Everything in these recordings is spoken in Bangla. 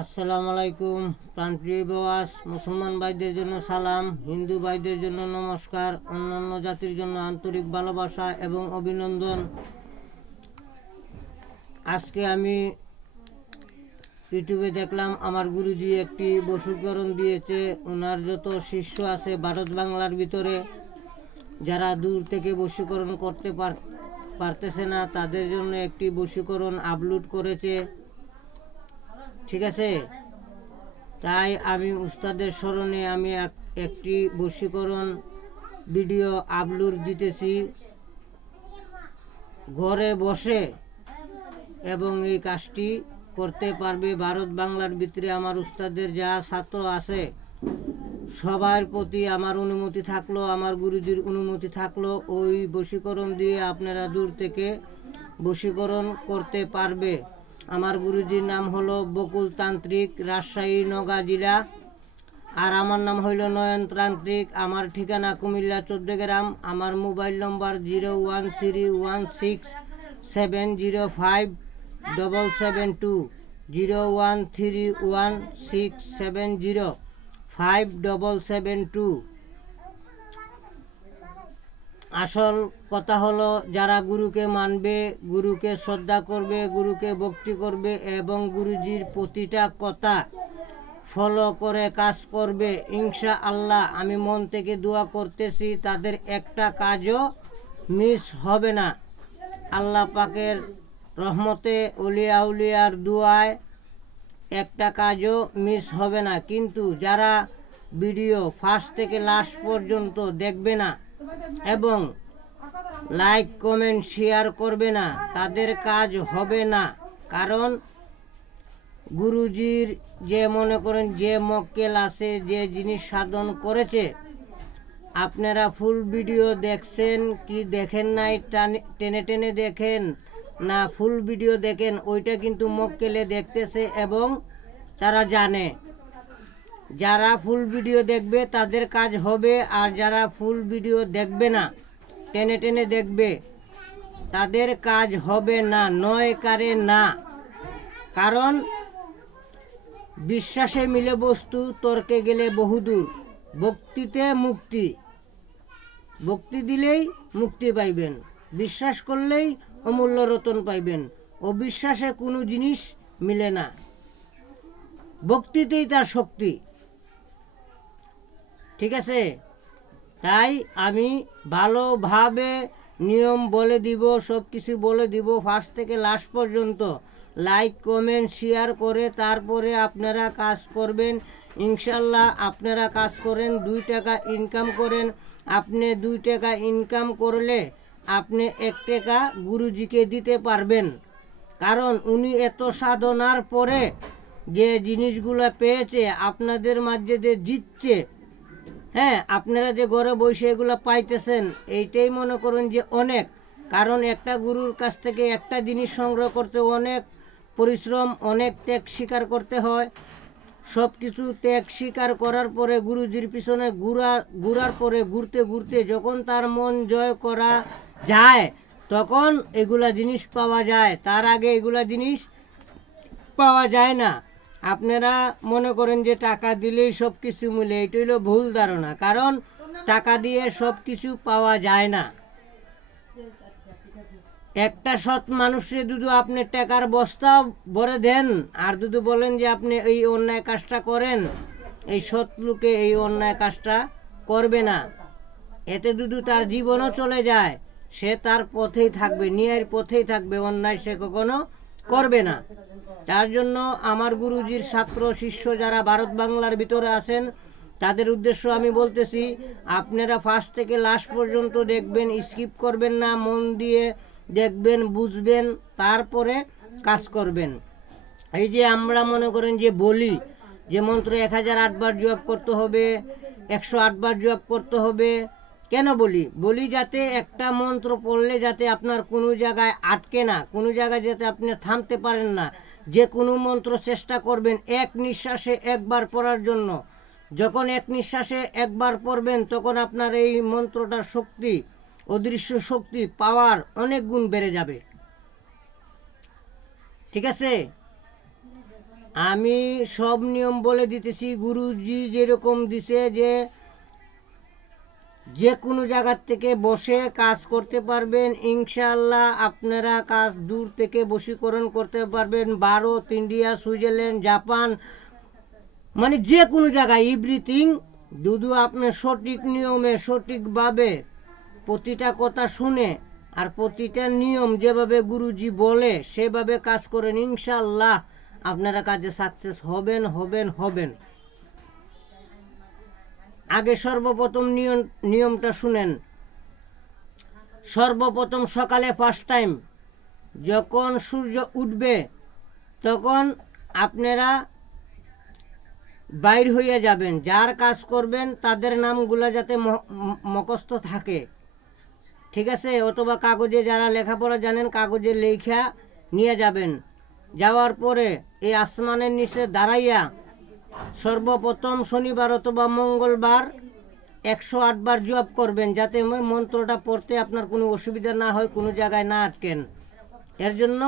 আসসালামু আলাইকুম। প্রাণপ্রিয় প্রবাস মুসলমান ভাইদের জন্য সালাম, হিন্দু ভাইদের জন্য নমস্কার, অন্যান্য জাতির জন্য আন্তরিক ভালোবাসা এবং অভিনন্দন। আজকে আমি ইউটিউবে দেখলাম আমার গুরুজি একটি বশীকরণ দিয়েছে। ওনার যত শিষ্য আছে ভারত বাংলার ভিতরে, যারা দূর থেকে বশীকরণ করতে পারতেছে না, তাদের জন্য একটি বশীকরণ আপলোড করেছে। ঠিক আছে, তাই আমি উস্তাদের স্মরণে আমি একটি বশীকরণ ভিডিও আপলোড দিতেছি ঘরে বসে, এবং এই কাজটি করতে পারবে ভারত বাংলার ভিতরে আমার উস্তাদের যা ছাত্র আছে সবার প্রতি আমার অনুমতি থাকলো, আমার গুরুজির অনুমতি থাকলো। ওই বশীকরণ দিয়ে আপনারা দূর থেকে বশীকরণ করতে পারবে। আমার গুরুজির নাম হলো বকুল তান্ত্রিক, রাজশাহী নওগাঁ জেলা। আর আমার নাম হইল নয়ন তান্ত্রিক। আমার ঠিকানা কুমিল্লা 14 গ্রাম। আমার মোবাইল নম্বর 0131670577 0131670577। আসল কথা হলো, যারা গুরুকে মানবে, গুরুকে শ্রদ্ধা করবে, গুরুকে ভক্তি করবে এবং গুরুজির প্রতিটা কথা ফলো করে কাজ করবে, ইনশাআল্লাহ আমি মন থেকে দোয়া করতেছি তাদের একটা কাজও মিস হবে না। আল্লাহ পাকের রহমতে, ওলিয়া উলিয়ার দুয়ায় একটা কাজও মিস হবে না। কিন্তু যারা ভিডিও ফার্স্ট থেকে লাস্ট পর্যন্ত দেখবে না এবং লাইক কমেন্ট শেয়ার করবে না, তাদের কাজ হবে না। কারণ গুরুজির যে মনে করেন যে মক্কেল আছে, যে জিনিস সাধন করেছে, আপনারা ফুল ভিডিও দেখছেন কি দেখেন নাই, টেনে টেনে দেখেন না ফুল ভিডিও দেখেন, ওইটা কিন্তু মক্কেলে দেখতেছে এবং তারা জানে। যারা ফুল ভিডিও দেখবে তাদের কাজ হবে, আর যারা ফুল ভিডিও দেখবে না, টেনে টেনে দেখবে, তাদের কাজ হবে না, নয় কারে না। কারণ বিশ্বাসে মিলে বস্তু, তর্কে গেলে বহুদূর। ভক্তিতে মুক্তি, ভক্তি দিলেই মুক্তি পাইবেন, বিশ্বাস করলেই অমূল্য রতন পাইবেন। অবিশ্বাসে কোনো জিনিস মিলে না, ভক্তিতেই তার শক্তি। ঠিক আছে, তাই আমি ভালোভাবে নিয়ম বলে দিব, সব কিছু বলে দিব ফার্স্ট থেকে লাস্ট পর্যন্ত। লাইক কমেন্ট শেয়ার করে তারপরে আপনারা কাজ করবেন। ইনশাল্লাহ আপনারা কাজ করেন, 2 টাকা ইনকাম করেন। আপনি 2 টাকা ইনকাম করলে আপনি 1 টাকা গুরুজিকে দিতে পারবেন। কারণ উনি এত সাধনার পরে যে জিনিসগুলো পেয়েছে, আপনাদের মাঝে যে জিতছে, হ্যাঁ, আপনারা যে ঘরে বসে এগুলো পাইতেছেন, এইটাই মনে করেন যে অনেক। কারণ একটা গুরুর কাছ থেকে একটা জিনিস সংগ্রহ করতে অনেক পরিশ্রম, অনেক ত্যাগ স্বীকার করতে হয়। সব কিছু ত্যাগ স্বীকার করার পরে গুরুজির পিছনে ঘুরার পরে ঘুরতে ঘুরতে যখন তার মন জয় করা যায়, তখন এগুলা জিনিস পাওয়া যায়। তার আগে এগুলা জিনিস পাওয়া যায় না। আপনারা মনে করেন যে টাকা দিলেই সব কিছু মিলে, এটা হলো ভুল ধারণা। কারণ টাকা দিয়ে সব কিছু পাওয়া যায় না। একটা সৎ মানুষে যদি আপনি টাকার বস্তা ভরে দেন, আর যদি বলেন যে আপনি এই অন্যায় কাজটা করেন, এই সৎ লোকে এই অন্যায় কাজটা করবে না। এতে যদি তার জীবনও চলে যায়, সে তার পথেই থাকবে, ন্যায়ের পথেই থাকবে, অন্যায় সে কখনো করবে না। তার জন্য আমার গুরুজির ছাত্র শিষ্য যারা ভারত বাংলার ভিতরে আছেন, তাদের উদ্দেশ্য আমি বলতেছি, আপনারা ফার্স্ট থেকে লাস্ট পর্যন্ত দেখবেন, স্কিপ করবেন না, মন দিয়ে দেখবেন, বুঝবেন, তারপরে কাজ করবেন। এই যে আমরা মনে করেন যে বলি যে মন্ত্র 1008 বার জপ করতে হবে, 108 বার জপ করতে হবে। কেন বলি যাতে একটা মন্ত্র পড়লে যাতে আপনার কোনো জায়গায় আটকে না, কোনো জায়গায় যাতে আপনি থামতে পারেন না। যে কোনো মন্ত্র চেষ্টা করবেন এক নিঃশ্বাসে একবার পড়ার জন্য। যখন এক নিঃশ্বাসে একবার পড়বেন, তখন আপনার এই মন্ত্রটার শক্তি, অদৃশ্য শক্তি, পাওয়ার অনেক গুণ বেড়ে যাবে। ঠিক আছে, আমি সব নিয়ম বলে দিতেছি। গুরুজি যেরকম দিছে যে কোনো জায়গার থেকে বসে কাজ করতে পারবেন ইনশাআল্লাহ। আপনারা কাজ দূর থেকে বশীকরণ করতে পারবেন। ভারত, ইন্ডিয়া, সুইজারল্যান্ড, জাপান, মানে যে কোনো জায়গায় এভরিথিং। শুধু আপনি সঠিক নিয়মে সঠিকভাবে প্রতিটা কথা শুনে আর প্রতিটা নিয়ম যেভাবে গুরুজি বলে সেভাবে কাজ করেন, ইনশাআল্লাহ আপনারা কাজে সাকসেস হবেন হবেন হবেন। আগে সর্বপ্রথম নিয়মটা শুনেন। সর্বপ্রথম সকালে ফার্স্ট টাইম যখন সূর্য উঠবে তখন আপনারা বাইর হইয়া যাবেন। যার কাজ করবেন তাদের নামগুলো যাতে মুখস্থ থাকে, ঠিক আছে? অথবা কাগজে, যারা লেখাপড়া জানেন কাগজে লেখা নিয়ে যাবেন। যাওয়ার পরে এই আসমানের নিচে দাঁড়াইয়া সর্বপ্রথম শনিবার অথবা মঙ্গলবার 108 বার জপ করবেন, যাতে মন্ত্রটা পড়তে আপনার কোনো অসুবিধা না হয়, কোনো জায়গায় না আটকেন। এর জন্য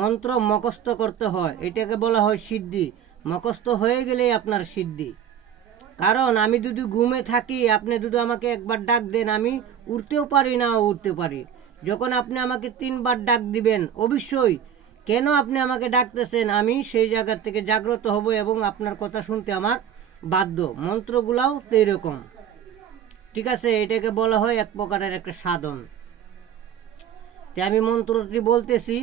মন্ত্র মুখস্থ করতে হয়, এটাকে বলা হয় সিদ্ধি। মুখস্থ হয়ে গেলেই আপনার সিদ্ধি। কারণ আমি যদি ঘুমে থাকি, আপনি যদি আমাকে একবার ডাক দেন, আমি উঠতেও পারি না উঠতে পারি। যখন আপনি আমাকে 3 বার ডাক দিবেন, অবশ্যই কেন আপনি আমাকে ডাকতেছেন, আমি সেই জায়গা থেকে জাগ্রত হব এবং আপনার কথা শুনতে আমার বাধ্য। মন্ত্রগুলাও তো এরকম, ঠিক আছে? এটাকে বলা হয় এক প্রকারের একটা সাধন। তাই আমি মন্ত্রটি বলতেছি।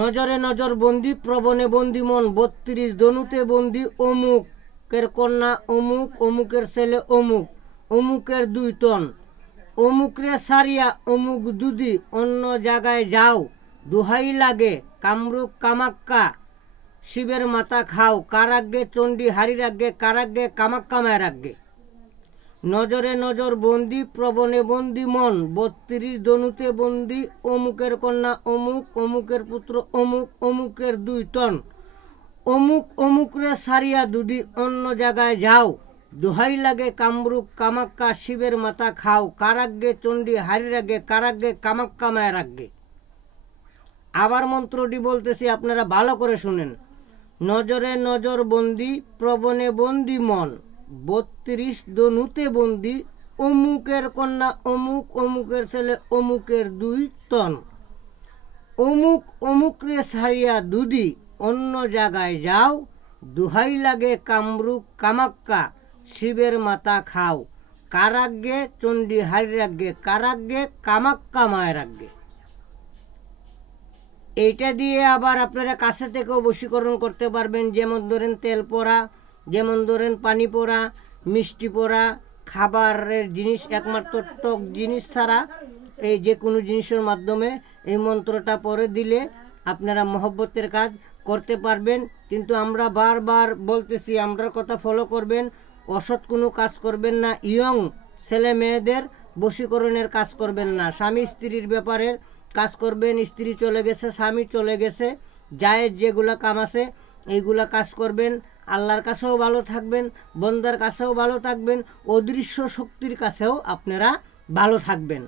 নজরে নজর বন্দি, প্রবণে বন্দি মন, 32 ধনুতে বন্দি, অমুকের কন্যা অমুক, অমুকের ছেলে অমুক, অমুকের 2 তন, অমুকরে সারিয়া অমুক দুদি, অন্য জায়গায় যাও, দোহাই লাগে কামরূপ কামাক্কা, শিবের মাথা খাও, কারাগ্যে চণ্ডী হারির আগে, কারাগ্যে কামাক্কা মায়ের আগে। নজরে নজর বন্দি, প্রবণে বন্দি মন, 32 ধনুতে বন্দি, অমুকের কন্যা অমুক, অমুকের পুত্র অমুক, অমুকের 2 তন, অমুক অমুকরে সারিয়া দুদি, অন্য জায়গায় যাও, দোহাই লাগে কামরূপ কামাক্কা, শিবের মাথা খাও, কারাগ্যে চণ্ডী হারির আগে, কারাগ্যে কামাক্কা মায়ের আগে। আবার মন্ত্রটি বলতেছি, আপনারা ভালো করে শুনেন। নজরে নজর বন্দি, প্রবণে বন্দি মন, 32 ধনুতে বন্দি, অমুকের কন্যা অমুক, অমুকের ছেলে অমুকের 2 তন, অমুক অমুকরে ছাড়িয়া দুদি, অন্য জায়গায় যাও, দোহাই লাগে কামরূপ কামাক্কা, শিবের মাথা খাও, কারাগ্যে চণ্ডী হারির আগে, কারাগ্যে কামাক্কা মায়ের আগে। এইটা দিয়ে আবার আপনারা কাছে থেকেও বশীকরণ করতে পারবেন। যেমন ধরেন তেল পোড়া, যেমন ধরেন পানি পোড়া, মিষ্টি পোড়া, খাবারের জিনিস, একমাত্র টক জিনিস ছাড়া এই যে কোনো জিনিসের মাধ্যমে এই মন্ত্রটা পড়ে দিলে আপনারা মহব্বতের কাজ করতে পারবেন। কিন্তু আমরা বারবার বলতেছি, আমরা কথা ফলো করবেন, অসৎ কোনো কাজ করবেন না, ইয়ং ছেলে মেয়েদের বশীকরণের কাজ করবেন না, স্বামী স্ত্রীর ব্যাপারের কাজ করবেন। স্ত্রী চলে গেছে, স্বামী চলে গেছে, জায়েজ যেগুলা কাম আছে এইগুলা কাজ করবেন। আল্লাহর কাছেও ভালো থাকবেন, বন্দার কাছেও ভালো থাকবেন, অদৃশ্য শক্তির কাছেও আপনারা ভালো থাকবেন।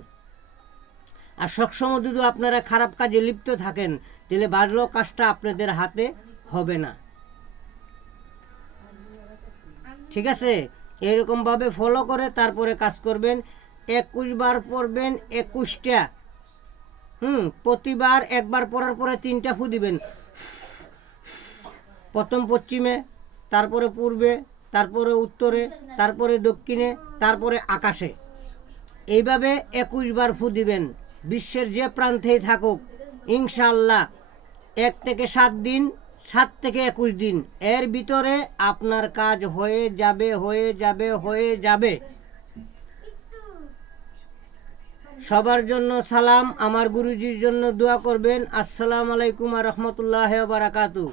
আর সবসময় যদি আপনারা খারাপ কাজে লিপ্ত থাকেন, তাহলে ভালো কাজটা আপনাদের হাতে হবে না, ঠিক আছে? এরকমভাবে ফলো করে তারপরে কাজ করবেন। 21 বার পড়বেন, 21টা। প্রতিবার একবার পড়ার পরে 3টা ফু দিবেন। প্রথম পশ্চিমে, তারপরে পূর্বে, তারপরে উত্তরে, তারপরে দক্ষিণে, তারপরে আকাশে। এইভাবে 21 বার ফু দিবেন। বিশ্বের যে প্রান্তেই থাকুক, ইনশাআল্লাহ 1 থেকে 7 দিন, 7 থেকে 21 দিন এর ভিতরে আপনার কাজ হয়ে যাবে, হয়ে যাবে, হয়ে যাবে। সবার জন্য সালাম, আমার গুরুজির জন্য দোয়া করবেন। আসসালামু আলাইকুম ওয়া রাহমাতুল্লাহি ওয়া বারাকাতুহু।